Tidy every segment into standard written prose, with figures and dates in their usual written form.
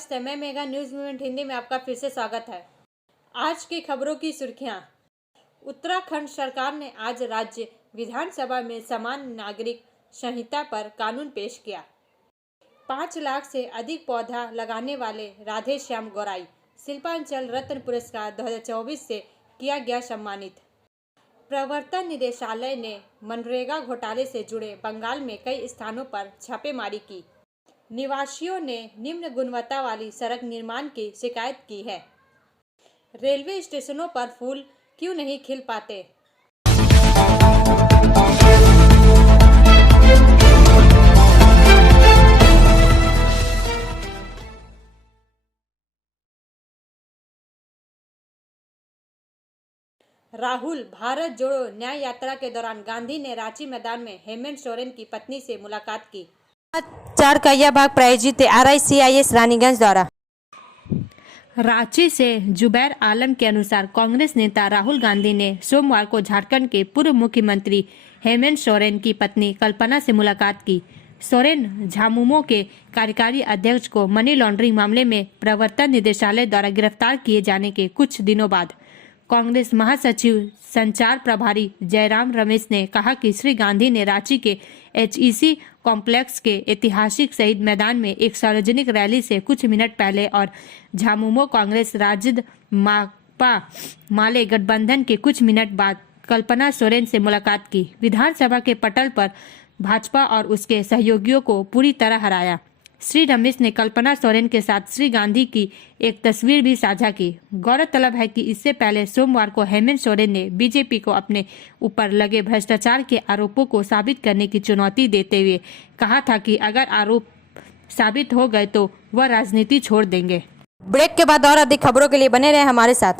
नमस्ते, मैं mega news movement Hindi में आपका फिर से स्वागत है। आज की खबरों की सुर्खियां। उत्तराखंड सरकार ने आज राज्य विधानसभा में समान नागरिक संहिता पर कानून पेश किया। 5 लाख से अधिक पौधा लगाने वाले राधे श्याम गौराई शिल्पांचल रत्न पुरस्कार 2024 से किया गया सम्मानित। प्रवर्तन निदेशालय ने मनरेगा घोटाले से जुड़े बंगाल में कई स्थानों पर छापेमारी की। निवासियों ने निम्न गुणवत्ता वाली सड़क निर्माण की शिकायत की है। रेलवे स्टेशनों पर फूल क्यों नहीं खिल पाते? राहुल भारत जोड़ो न्याय यात्रा के दौरान गांधी ने रांची मैदान में हेमंत सोरेन की पत्नी से मुलाकात की। चार का यह भाग प्रायोजित RICIS रानीगंज द्वारा। रांची से जुबैर आलम के अनुसार कांग्रेस नेता राहुल गांधी ने सोमवार को झारखंड के पूर्व मुख्यमंत्री हेमंत सोरेन की पत्नी कल्पना से मुलाकात की। सोरेन झामुमो के कार्यकारी अध्यक्ष को मनी लॉन्ड्रिंग मामले में प्रवर्तन निदेशालय द्वारा गिरफ्तार किए जाने के कुछ दिनों बाद कांग्रेस महासचिव संचार प्रभारी जयराम रमेश ने कहा कि श्री गांधी ने रांची के HEC कॉम्प्लेक्स के ऐतिहासिक शहीद मैदान में एक सार्वजनिक रैली से कुछ मिनट पहले और झामुमो कांग्रेस राजद माकपा माले गठबंधन के कुछ मिनट बाद कल्पना सोरेन से मुलाकात की। विधानसभा के पटल पर भाजपा और उसके सहयोगियों को पूरी तरह हराया। श्री रमेश ने कल्पना सोरेन के साथ श्री गांधी की एक तस्वीर भी साझा की। गौरतलब है कि इससे पहले सोमवार को हेमंत सोरेन ने बीजेपी को अपने ऊपर लगे भ्रष्टाचार के आरोपों को साबित करने की चुनौती देते हुए कहा था कि अगर आरोप साबित हो गए तो वह राजनीति छोड़ देंगे। ब्रेक के बाद और अधिक खबरों के लिए बने रहे हमारे साथ।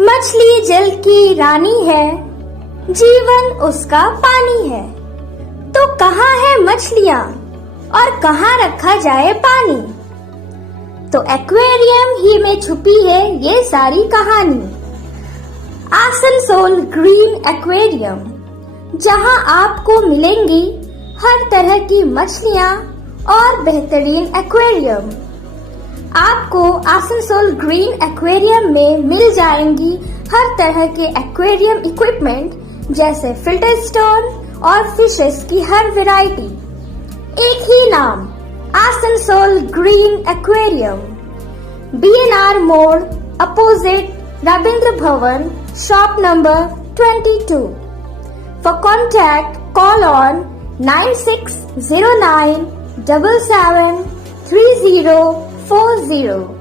मछली जल की रानी है, जीवन उसका पानी है, तो कहाँ है मछलियाँ और कहाँ रखा जाए पानी? तो एक्वेरियम ही में छुपी है ये सारी कहानी। आसनसोल ग्रीन एक्वेरियम, जहाँ आपको मिलेंगी हर तरह की मछलियाँ और बेहतरीन एक्वेरियम। आपको आसनसोल ग्रीन एक्वेरियम में मिल जाएंगी हर तरह के एक्वेरियम इक्विपमेंट जैसे फिल्टर स्टोन और फिशेस की हर वैरायटी। एक ही नाम, आसनसोल ग्रीन एक्वेरियम। BNR मोड़ opposite Ravindra Bhavan, shop number 22। For contact call on 9609 77 3040।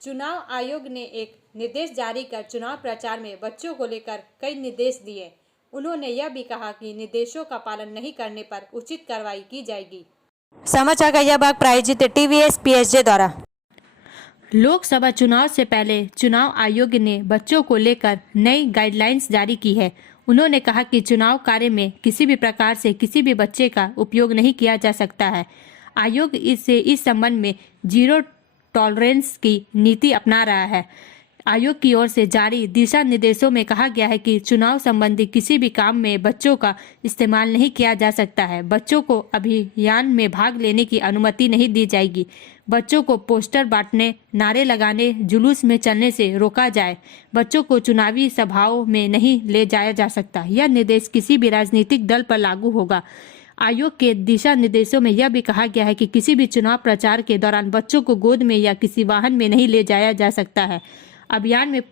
चुनाव आयोग ने एक निर्देश जारी कर चुनाव प्रचार में बच्चों को लेकर कई निर्देश दिए। उन्होंने यह भी कहा कि निर्देशों का पालन नहीं करने पर उचित कार्रवाई की जाएगी। समाचार का यह भाग प्रायोजित TVS PSJ द्वारा। लोकसभा चुनाव से पहले चुनाव आयोग ने बच्चों को लेकर नई गाइडलाइंस जारी की है। उन्होंने कहा कि चुनाव कार्य में किसी भी प्रकार से किसी भी बच्चे का उपयोग नहीं किया जा सकता है। आयोग इस संबंध में जीरो टॉलरेंस की नीति अपना रहा है। आयोग की ओर से जारी दिशा निर्देशों में कहा गया है कि चुनाव संबंधी किसी भी काम में बच्चों का इस्तेमाल नहीं किया जा सकता है। बच्चों को अभियान में भाग लेने की अनुमति नहीं दी जाएगी। बच्चों को पोस्टर बांटने, नारे लगाने, जुलूस में चलने से रोका जाए। बच्चों को चुनावी सभाओं में नहीं ले जाया जा सकता। यह निर्देश किसी भी राजनीतिक दल पर लागू होगा। आयोग के दिशा निर्देशों में यह भी कहा गया है कि किसी भी चुनाव प्रचार के दौरान बच्चों को गोद में या किसी वाहन में नहीं ले जाया जा सकता है। अभियान में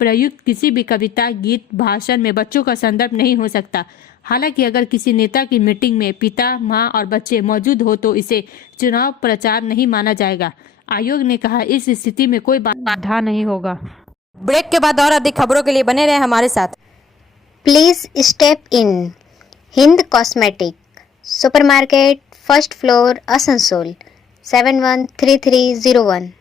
प्रयुक्त किसी भी कविता, गीत, भाषण में बच्चों का संदर्भ नहीं हो सकता। हालांकि अगर किसी नेता की मीटिंग में पिता, मां और बच्चे मौजूद हो तो इसे चुनाव प्रचार नहीं माना जाएगा। आयोग ने कहा इस स्थिति में कोई बाधा नहीं होगा। ब्रेक के बाद और अधिक खबरों के लिए बने रहे हमारे साथ। Please step in. Hind Cosmetic, Supermarket, First Floor, Asansol, 713301.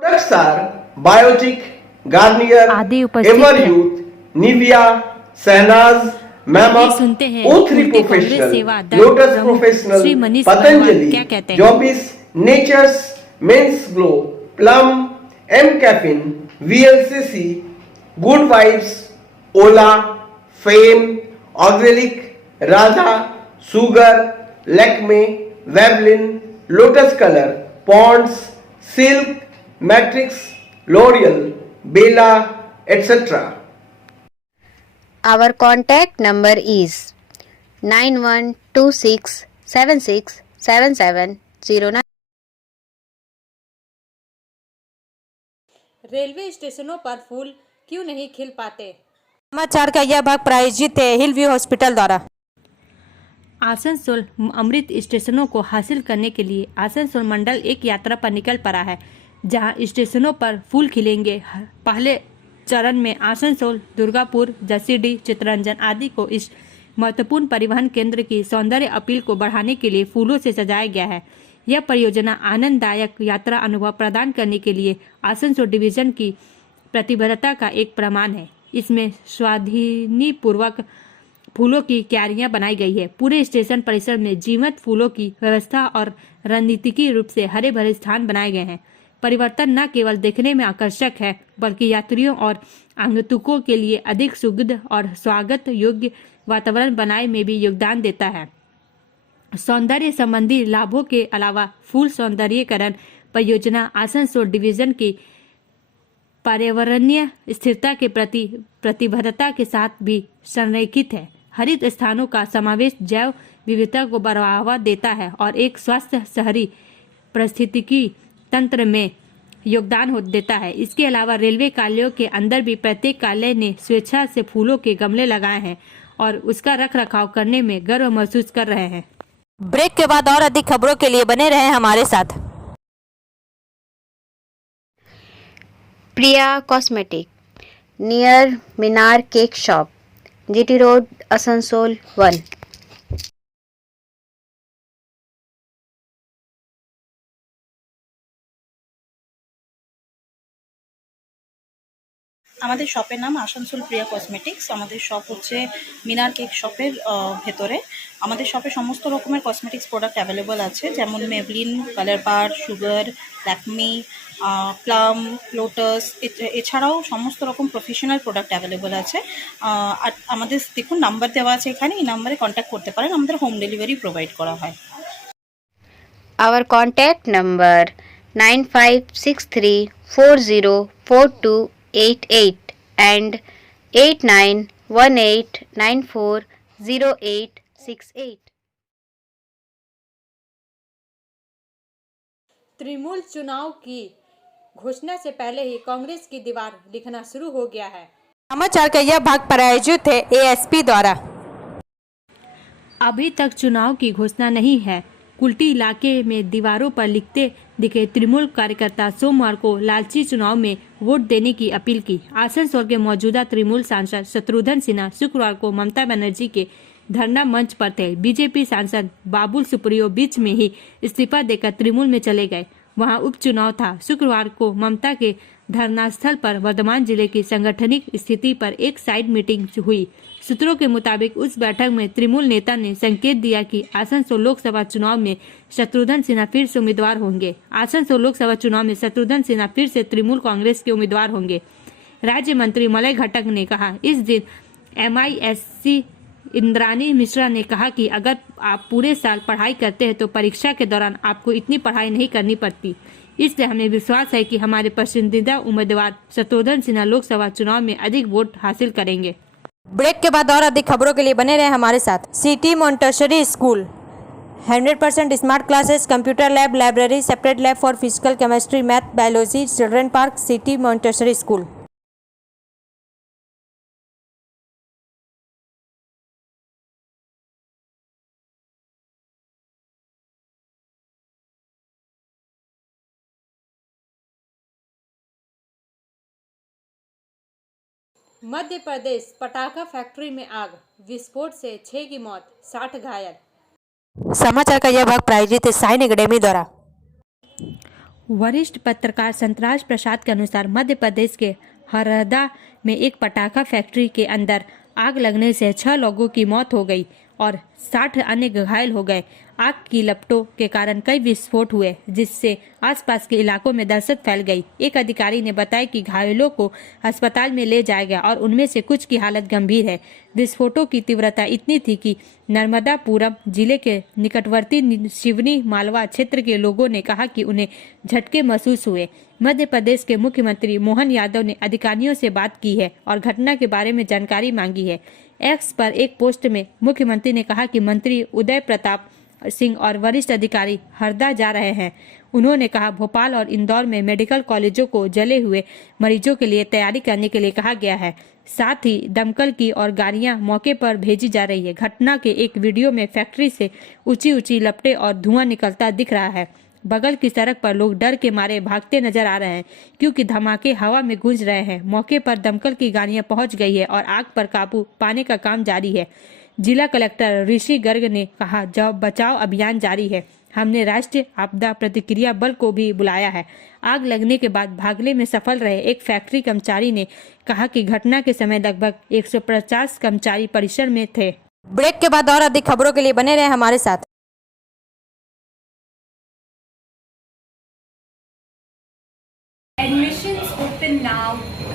Products are Biotic, Garnier, आदि उपस्थित Ever हैं। Youth, Nivea, Sahnaz, ये Mammoth, सुनते हैं O3 उनके कांग्रेस Professional, सेवा दल Lotus प्रमुख Professional, श्री मनीष अग्रवाल Patanjali, क्या कहते हैं। Jobis, Nature's, Men's Glow, Plum, M Caffeine, VLCC, Good Vibes, Ola, Fame, Organic, Radha, Sugar, Lakme, Veblen, Lotus Color, Ponds, Silk, Matrix, L'Oreal, Bella, etc. Our contact number is 9126767709. Railway स्टेशनों पर फूल क्यों नहीं खिल पाते। समाचार का यह भाग प्रायोजित है हिल व्यू हॉस्पिटल द्वारा। आसनसोल अमृत स्टेशनों को हासिल करने के लिए आसनसोल मंडल एक यात्रा पर निकल पड़ा है, जहां स्टेशनों पर फूल खिलेंगे। पहले चरण में आसनसोल, दुर्गापुर, जसीडीह, चित्तरंजन आदि को इस महत्वपूर्ण परिवहन केंद्र की सौंदर्य अपील को बढ़ाने के लिए फूलों से सजाया गया है। यह परियोजना आनंददायक यात्रा अनुभव प्रदान करने के लिए आसनसोल डिवीजन की प्रतिबद्धता का एक प्रमाण है। इसमें स्वाधीनीपूर्वक फूलों की क्यारियां बनाई गई है। पूरे स्टेशन परिसर में जीवंत फूलों की व्यवस्था और रणनीतिक रूप से हरे भरे स्थान बनाए गए हैं। परिवर्तन न केवल देखने में आकर्षक है, बल्कि यात्रियों और आगंतुकों के लिए अधिक सुखद और स्वागत योग्य वातावरण बनाने में भी योगदान देता है। सौंदर्य संबंधी लाभों के अलावा फूल सौंदर्यीकरण परियोजना आसनसोल डिवीजन की पर्यावरणीय स्थिरता के प्रति प्रतिबद्धता के साथ भी संरेखित है। हरित स्थानों का समावेश जैव विविधता को बढ़ावा देता है और एक स्वस्थ शहरी पारिस्थितिकी तंत्र में योगदान देता है। इसके अलावा रेलवे कार्यालयों के अंदर भी प्रत्येक कार्यालय ने स्वेच्छा से फूलों के गमले लगाए हैं और उसका रख रखाव करने में गर्व महसूस कर रहे हैं। ब्रेक के बाद और अधिक खबरों के लिए बने रहे हमारे साथ। Priya Cosmetic, near Minar Cake Shop, GT Road, Asansol 1. আমাদের শপের নাম আসানসোল প্রিয়া কসমেটিক্স। আমাদের শপ হচ্ছে মিনার কেক শপের ভেতরে। আমাদের শপে সমস্ত রকমের কসমেটিক্স প্রোডাক্ট অ্যাভেলেবল আছে, যেমন মেবলিন, কালার বার, সুগার, ল্যাকমি, প্লাম, লোটাস, এছাড়াও সমস্ত রকম প্রফেশনাল প্রোডাক্ট অ্যাভেলেবল আছে। আর আমাদের দেখুন নাম্বার দেওয়া আছে এখানে, এই নাম্বারে কন্ট্যাক্ট করতে পারেন। আমাদের হোম ডেলিভারি প্রোভাইড করা হয়। Our contact number 9563404288 and 8918940868. Trinamool चुनाव की घोषणा से पहले ही कांग्रेस की दीवार लिखना शुरू हो गया है। समाचार का यह भाग प्रायोजित है एएसपी द्वारा। अभी तक चुनाव की घोषणा नहीं है। कुल्टी इलाके में दीवारों पर लिखते दिखे तृणमूल कार्यकर्ता सोमवार को लालची चुनाव में वोट देने की अपील की। आसनसोल के मौजूदा तृणमूल सांसद शत्रुघ्न सिन्हा शुक्रवार को ममता बनर्जी के धरना मंच पर थे। बीजेपी सांसद बाबुल सुप्रियो बीच में ही इस्तीफा देकर तृणमूल में चले गए। वहां उपचुनाव था। शुक्रवार को ममता के धरनास्थल पर वर्धमान जिले की संगठनिक स्थिति पर एक साइड मीटिंग हुई। सूत्रों के मुताबिक उस बैठक में तृणमूल नेता ने संकेत दिया कि आसनसोल लोकसभा चुनाव में शत्रुघ्न सिन्हा फिर से उम्मीदवार होंगे। आसनसोल लोकसभा चुनाव में शत्रुघ्न सिन्हा फिर से तृणमूल कांग्रेस के उम्मीदवार होंगे। राज्य मंत्री मलय घटक ने कहा। इस दिन MISC इंद्रानी मिश्रा ने कहा कि अगर आप पूरे साल पढ़ाई करते हैं तो परीक्षा के दौरान आपको इतनी पढ़ाई नहीं करनी पड़ती। इसलिए हमें विश्वास है कि हमारे पसंदीदा उम्मीदवार शत्रुघ्न सिन्हा लोकसभा चुनाव में अधिक वोट हासिल करेंगे। ब्रेक के बाद और अधिक खबरों के लिए बने रहे हमारे साथ। City Montessori school 100% smart classes, computer lab, library, separate lab for physical chemistry, math, biology, children park, city Montessori school. Madhya Pradesh पटाखा फैक्ट्री में आग, विस्फोट से 6 की मौत, 60 घायल। समाचार का यह भाग प्रायोजित है साइन एकेडमी द्वारा। वरिष्ठ पत्रकार संतराज प्रसाद के अनुसार मध्य प्रदेश के हरदा में एक पटाखा फैक्ट्री के अंदर आग लगने से 6 लोगों की मौत हो गई और 60 अन्य घायल हो गए। आग की लपटों के कारण कई विस्फोट हुए, जिससे आसपास के इलाकों में दहशत फैल गई। एक अधिकारी ने बताया कि घायलों को अस्पताल में ले जाया गया और उनमें से कुछ की हालत गंभीर है। विस्फोटों की तीव्रता इतनी थी कि नर्मदापुरम जिले के निकटवर्ती शिवनी मालवा क्षेत्र के लोगों ने कहा कि उन्हें झटके महसूस हुए। मध्य प्रदेश के मुख्यमंत्री मोहन यादव ने अधिकारियों से बात की है और घटना के बारे में जानकारी मांगी है। एक्स पर एक पोस्ट में मुख्यमंत्री ने कहा कि मंत्री उदय प्रताप सिंह और वरिष्ठ अधिकारी हरदा जा रहे हैं। उन्होंने कहा भोपाल और इंदौर में मेडिकल कॉलेजों को जले हुए मरीजों के लिए तैयारी करने के लिए कहा गया है। साथ ही दमकल की और गाड़ियां मौके पर भेजी जा रही है। घटना के एक वीडियो में फैक्ट्री से ऊंची ऊंची लपटें और धुआं निकलता दिख रहा है। बगल की सड़क पर लोग डर के मारे भागते नजर आ रहे हैं क्योंकि धमाके हवा में गूंज रहे हैं। मौके पर दमकल की गाड़ियां पहुंच गई है और आग पर काबू पाने का काम जारी है। जिला कलेक्टर ऋषि गर्ग ने कहा जब बचाव अभियान जारी है, हमने राष्ट्रीय आपदा प्रतिक्रिया बल को भी बुलाया है। आग लगने के बाद भागने में सफल रहे एक फैक्ट्री कर्मचारी ने कहा कि घटना के समय लगभग 150 कर्मचारी परिसर में थे। ब्रेक के बाद और अधिक खबरों के लिए बने रहे हमारे साथ। Admissions open now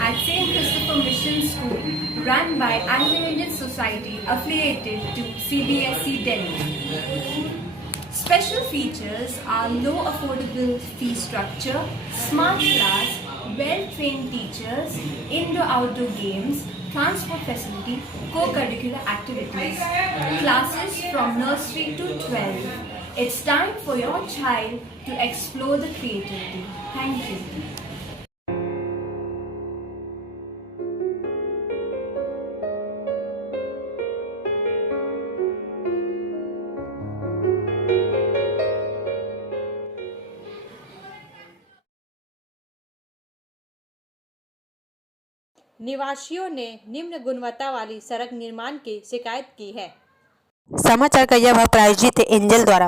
at St. Christopher Mission School, run by Anglo-Indian Society affiliated to CBSE Delhi. Special features are low affordable fee structure, smart class, well-trained teachers, indoor-outdoor games, transport facility, co-curricular activities, classes from nursery to 12. It's time for your child to explore the creativity. Thank you. निवासियों ने निम्न गुणवत्ता वाली सड़क निर्माण की शिकायत की है। समाचार का यह भाग प्रायोजित है एंजल द्वारा।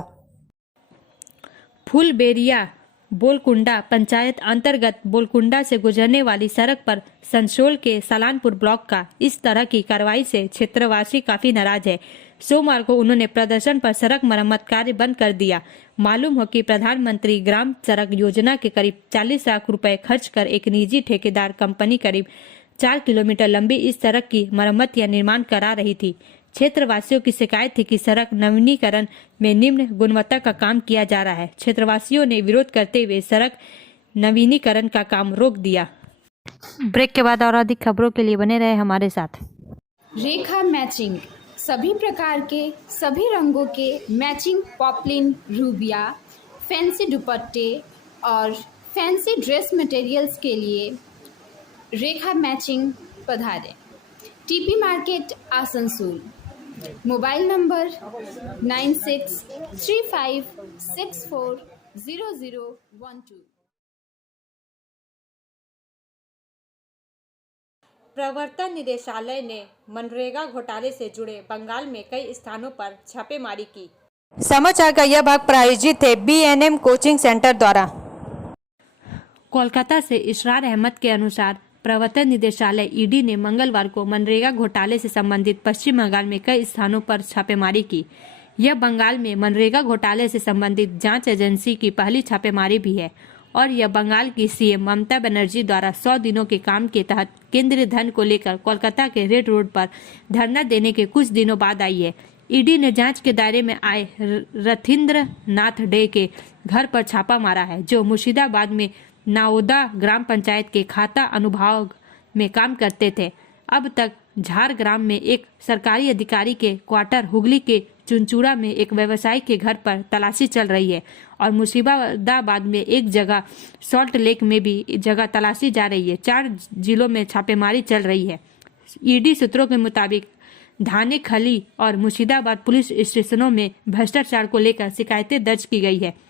फुलबेरिया बोलकुंडा पंचायत अंतर्गत बोलकुंडा से गुजरने वाली सड़क पर संसोल के सलानपुर ब्लॉक का इस तरह की कार्रवाई से क्षेत्रवासी काफी नाराज है। सोमवार को उन्होंने प्रदर्शन पर सड़क मरम्मत कार्य बंद कर दिया। मालूम हो कि प्रधानमंत्री ग्राम सड़क योजना के करीब 40 लाख रुपए खर्च कर एक निजी ठेकेदार कंपनी करीब 4 किलोमीटर लंबी इस सड़क की मरम्मत या निर्माण करा रही थी। क्षेत्रवासियों की शिकायत थी कि सड़क नवीनीकरण में निम्न गुणवत्ता का काम किया जा रहा है। क्षेत्रवासियों ने विरोध करते हुए सड़क नवीनीकरण का काम रोक दिया। ब्रेक के बाद और अधिक खबरों के लिए बने रहे हमारे साथ। रेखा मैचिंग, सभी प्रकार के सभी रंगों के मैचिंग पॉपलिन, रूबिया, फैंसी दुपट्टे और फैंसी ड्रेस मटेरियल्स के लिए रेखा मैचिंग पधारें। TP market Asansol. Mobile number 9635640012। प्रवर्तन निदेशालय ने मनरेगा घोटाले से जुड़े बंगाल में कई स्थानों पर छापेमारी की। समाचार का यह भाग प्रायोजित है BNM कोचिंग सेंटर द्वारा। कोलकाता से इसरार अहमद के अनुसार प्रवर्तन निदेशालय ईडी ने मंगलवार को मनरेगा घोटाले से संबंधित पश्चिम बंगाल में कई स्थानों पर छापेमारी की। यह बंगाल में मनरेगा घोटाले से संबंधित जांच एजेंसी की पहली छापेमारी भी है और यह बंगाल की सीएम ममता बनर्जी द्वारा 100 दिनों के काम के तहत केंद्रीय धन को लेकर कोलकाता के रेड रोड पर धरना देने के कुछ दिनों बाद आई है। ईडी ने जांच के दायरे में आए रथिंद्र नाथ डे के घर पर छापा मारा है, जो मुर्शिदाबाद में नाओदा ग्राम पंचायत के खाता अनुभाग में काम करते थे। अब तक झारग्राम में एक सरकारी अधिकारी के क्वार्टर, हुगली के चुनचुड़ा में एक व्यवसायी के घर पर तलाशी चल रही है और मुर्शिदाबाद में एक जगह, सॉल्ट लेक में भी जगह तलाशी जा रही है। 4 जिलों में छापेमारी चल रही है। ईडी सूत्रों के मुताबिक धाने खली और मुर्शिदाबाद पुलिस स्टेशनों में भ्रष्टाचार को लेकर शिकायतें दर्ज की गई है।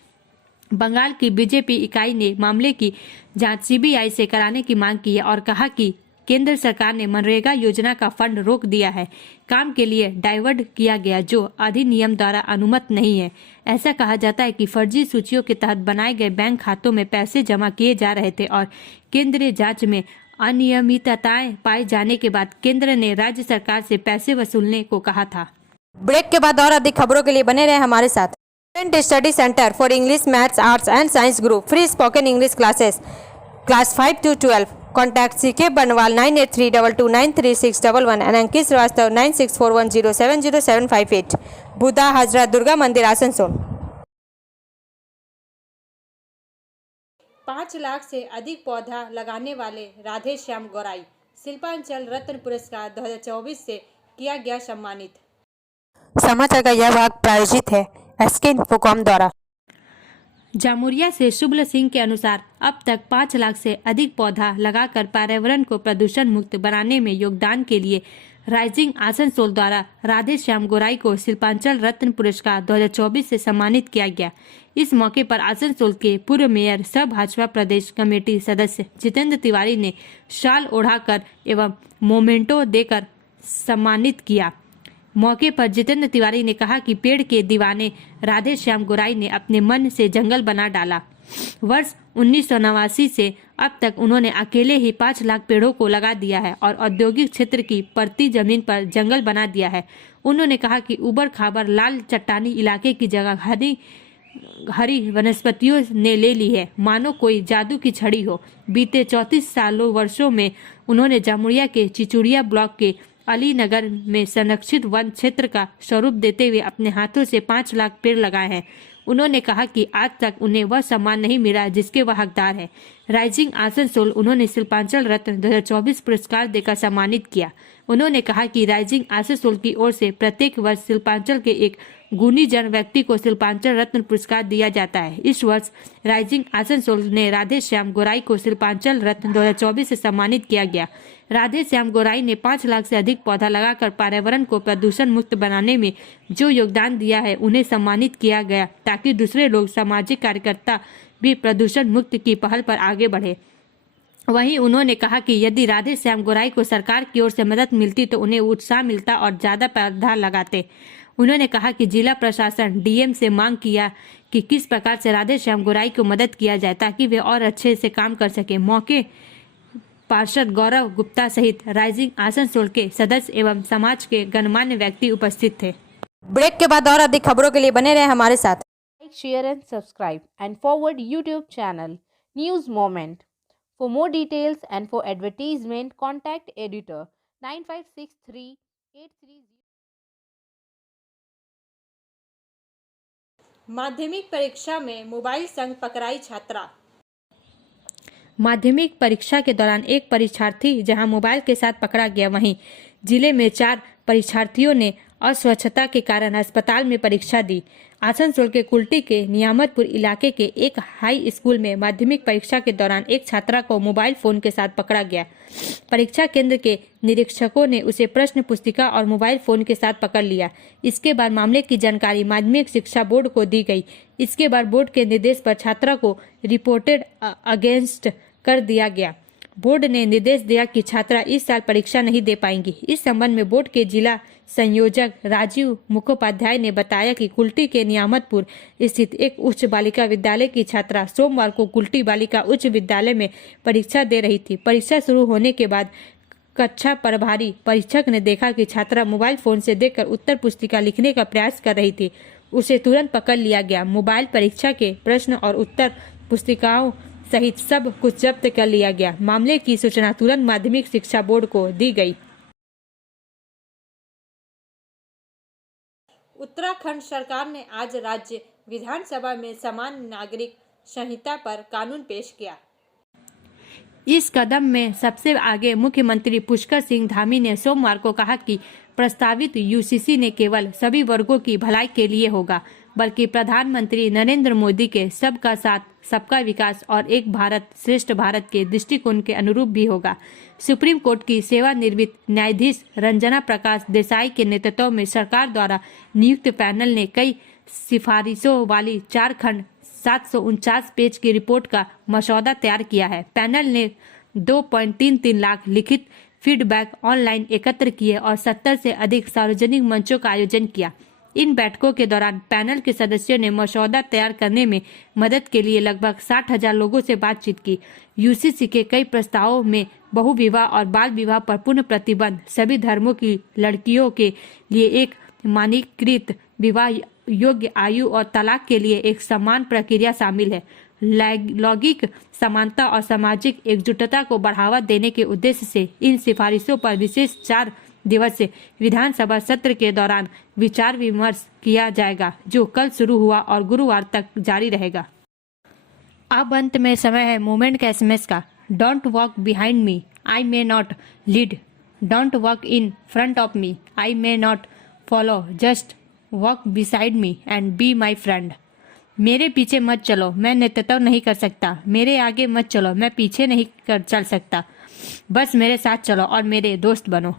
बंगाल की बीजेपी इकाई ने मामले की जांच सीबीआई से कराने की मांग की है और कहा कि केंद्र सरकार ने मनरेगा योजना का फंड रोक दिया है, काम के लिए डाइवर्ट किया गया जो अधिनियम द्वारा अनुमत नहीं है। ऐसा कहा जाता है कि फर्जी सूचियों के तहत बनाए गए बैंक खातों में पैसे जमा किए जा रहे थे और केंद्रीय जांच में अनियमितताएं पाए जाने के बाद केंद्र ने राज्य सरकार से पैसे वसूलने को कहा था। ब्रेक के बाद और अधिक खबरों के लिए बने रहे हमारे साथ। Student study centre for English, maths, arts and science group, free spoken English classes, class 5 to 12। Contact CK Banwal 9832293611 and Ankit Shrivastava 9641070758। Budha Hajra Durga Mandir Asansol. 5 lakh से अधिक पौधा लगाने वाले राधे श्याम गौराई शिल्पांचल रत्न पुरस्कार 2024 से किया गया सम्मानित। समाचार का यह भाग प्रायोजित है एसके इन्फोकॉम द्वारा। जामुरिया से शुभल सिंह के अनुसार अब तक 5 लाख से अधिक पौधा लगाकर पर्यावरण को प्रदूषण मुक्त बनाने में योगदान के लिए राइजिंग आसनसोल द्वारा राधे श्याम गौराई को शिल्पांचल रत्न पुरस्कार 2024 से सम्मानित किया गया। इस मौके पर आसनसोल के पूर्व मेयर सह भाजपा प्रदेश कमेटी सदस्य जितेंद्र तिवारी ने शाल ओढ़ाकर एवं मोमेंटो देकर सम्मानित किया। मौके पर जितेंद्र तिवारी ने कहा कि पेड़ के दीवाने राधे श्याम गौराई ने अपने मन से जंगल बना डाला। वर्ष 1989 से अब तक उन्होंने अकेले ही 5 लाख पेड़ों को लगा दिया है और औद्योगिक क्षेत्र की परती जमीन पर जंगल बना दिया है। उन्होंने कहा कि उबड़ खाबड़ लाल चट्टानी इलाके की जगह हरी वनस्पतियों ने ले ली है, मानो कोई जादू की छड़ी हो। बीते 34 वर्षों में उन्होंने जामुरिया के चिचुड़िया ब्लॉक के अली नगर में संरक्षित वन क्षेत्र का स्वरूप देते हुए अपने हाथों से 5 लाख पेड़ लगाए हैं। उन्होंने कहा कि आज तक उन्हें वह सम्मान नहीं मिला जिसके वह हकदार है। राइजिंग आसनसोल उन्होंने शिल्पांचल रत्न 2024 पुरस्कार देकर सम्मानित किया। उन्होंने कहा कि राइजिंग आसनसोल की ओर से प्रत्येक वर्ष शिल्पांचल के एक गुणी जन व्यक्ति को शिल्पांचल रत्न पुरस्कार दिया जाता है। इस वर्ष राइजिंग आसनसोल ने राधे श्याम गौराई को शिल्पांचल रत्न 2024 से सम्मानित किया गया। राधे श्याम गौराई ने 5 लाख से अधिक पौधा लगाकर पर्यावरण को प्रदूषण मुक्त बनाने में जो योगदान दिया है उन्हें सम्मानित किया गया ताकि दूसरे लोग सामाजिक कार्यकर्ता भी प्रदूषण मुक्त की पहल पर आगे बढ़े। वहीं उन्होंने कहा कि यदि राधे श्याम गौराई को सरकार की ओर से मदद मिलती तो उन्हें उत्साह मिलता और ज्यादा पौधा लगाते। उन्होंने कहा कि जिला प्रशासन डीएम से मांग किया कि किस प्रकार से राधे श्याम गौराई को मदद किया जाए ताकि वे और अच्छे से काम कर सके। मौके पार्षद गौरव गुप्ता सहित राइजिंग आसनसोल के सदस्य एवं समाज के गणमान्य व्यक्ति उपस्थित थे। ब्रेक के बाद और अधिक खबरों के लिए बने रहे हमारे साथ। Like, share and subscribe and forward YouTube channel News Moment. For more details and for advertisement, contact editor 956383. माध्यमिक परीक्षा में मोबाइल संग पकड़ाई छात्रा। माध्यमिक परीक्षा के दौरान एक परीक्षार्थी जहां मोबाइल के साथ पकड़ा गया, वहीं जिले में 4 परीक्षार्थियों ने अस्वच्छता के कारण अस्पताल में परीक्षा दी। आसनसोल के कुल्टी के नियामतपुर इलाके के एक हाई स्कूल में माध्यमिक परीक्षा के दौरान एक छात्रा को मोबाइल फोन के साथ पकड़ा गया। परीक्षा केंद्र के निरीक्षकों ने उसे प्रश्न पुस्तिका और मोबाइल फोन के साथ पकड़ लिया। इसके बाद मामले की जानकारी माध्यमिक शिक्षा बोर्ड को दी गई। इसके बाद बोर्ड के निर्देश पर छात्रा को रिपोर्टेड अगेंस्ट कर दिया गया। बोर्ड ने निर्देश दिया कि छात्रा इस साल परीक्षा नहीं दे पाएंगी। इस संबंध में बोर्ड के जिला संयोजक राजीव मुखोपाध्याय ने बताया कि कुल्टी के नियामतपुर स्थित एक उच्च बालिका विद्यालय की छात्रा सोमवार को कुल्टी बालिका उच्च विद्यालय में परीक्षा दे रही थी। परीक्षा शुरू होने के बाद कक्षा प्रभारी परीक्षक ने देखा कि छात्रा मोबाइल फोन से देखकर उत्तर पुस्तिका लिखने का प्रयास कर रही थी। उसे तुरंत पकड़ लिया गया। मोबाइल परीक्षा के प्रश्न और उत्तर पुस्तिकाओं सहित सब कुछ जब्त कर लिया गया। मामले की सूचना तुरंत माध्यमिक शिक्षा बोर्ड को दी गई। उत्तराखंड सरकार ने आज राज्य विधानसभा में समान नागरिक संहिता पर कानून पेश किया। इस कदम में सबसे आगे मुख्यमंत्री पुष्कर सिंह धामी ने सोमवार को कहा कि प्रस्तावित यूसीसी ने केवल सभी वर्गों की भलाई के लिए होगा, बल्कि प्रधानमंत्री नरेंद्र मोदी के सबका साथ सबका विकास और एक भारत श्रेष्ठ भारत के दृष्टिकोण के अनुरूप भी होगा। सुप्रीम कोर्ट की सेवानिवृत्त न्यायाधीश रंजना प्रकाश देसाई के नेतृत्व में सरकार द्वारा नियुक्त पैनल ने कई सिफारिशों वाली 4 खंड 749 पेज की रिपोर्ट का मसौदा तैयार किया है। पैनल ने 2.33 लाख लिखित फीडबैक ऑनलाइन एकत्र किए और 70 से अधिक सार्वजनिक मंचों का आयोजन किया। इन बैठकों के दौरान पैनल के सदस्यों ने मसौदा तैयार करने में मदद के लिए लगभग 60,000 लोगों से बातचीत की। यूसीसी के कई प्रस्तावों में बहुविवाह और बाल विवाह पर पूर्ण प्रतिबंध, सभी धर्मों की लड़कियों के लिए एक मानकीकृत विवाह योग्य आयु और तलाक के लिए एक समान प्रक्रिया शामिल है। लैंगिक समानता और सामाजिक एकजुटता को बढ़ावा देने के उद्देश्य से इन सिफारिशों पर विशेष 4 दिवसीय विधानसभा सत्र के दौरान विचार विमर्श किया जाएगा, जो कल शुरू हुआ और गुरुवार तक जारी रहेगा। अब अंत में समय है मूवमेंट का एसएमएस का। Don't walk behind me, I may not lead. Don't walk in front of me, I may not follow. Just walk beside me and be my friend. मेरे पीछे मत चलो, मैं नेतृत्व नहीं कर सकता। मेरे आगे मत चलो, मैं पीछे नहीं चल सकता। बस मेरे साथ चलो और मेरे दोस्त बनो।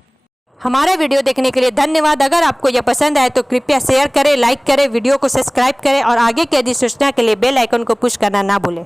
हमारा वीडियो देखने के लिए धन्यवाद। अगर आपको यह पसंद आए तो कृपया शेयर करें, लाइक करें, वीडियो को सब्सक्राइब करें और आगे की अधिसूचना के लिए बेल आइकन को पुश करना ना भूलें।